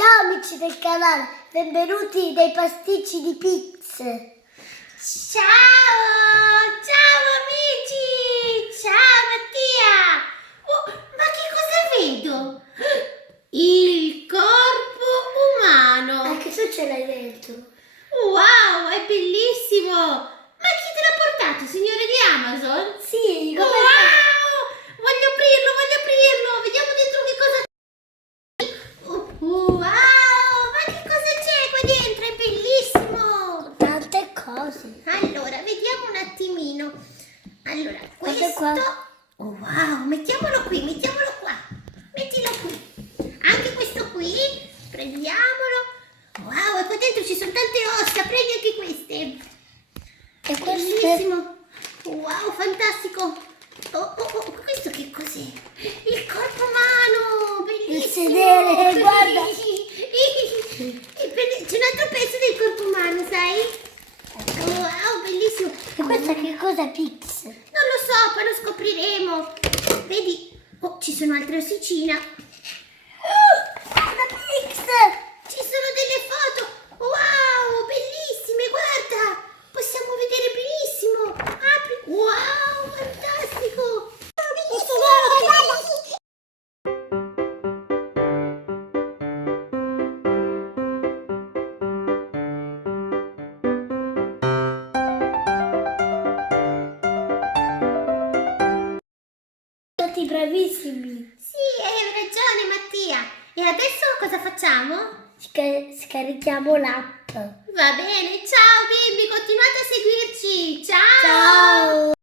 Ciao amici del canale, benvenuti nei pasticci di Pix. Ciao amici, ciao Mattia. Oh, ma che cosa vedo? Il corpo umano. Anche tu ce l'hai dentro. Wow, è bellissimo. Ma chi te l'ha portato, signore di Amazon? Sì, Wow, voglio aprirlo, vediamo dentro che cosa c'è. Wow, ma che cosa c'è qua dentro? È bellissimo. Tante cose. Allora, vediamo un attimino. Allora, Guarda questo... qua. Oh, wow, mettiamolo qua. Mettilo qui. Anche questo qui, prendiamolo. Wow, e qua dentro ci sono tante ossa, prendi anche queste. E questo Bellissimo. Wow, fantastico. Questo che cos'è? Il corpo umano, bellissimo. Il sedere, guarda. C'è un altro pezzo del corpo umano, sai? Wow, bellissimo. E questa che cosa è Pix? Non lo so, poi lo scopriremo. Vedi? Oh, ci sono altre ossicine. Una Pix! Ci sono delle foto. Wow, bellissime, guarda. Possiamo vedere benissimo. Apri. Wow, fantastico. Il sedere, guarda. Tutti bravissimi. Sì, hai ragione Mattia. E adesso cosa facciamo? Scarichiamo l'app. Va bene, ciao bimbi, continuate a seguirci. Ciao. Ciao!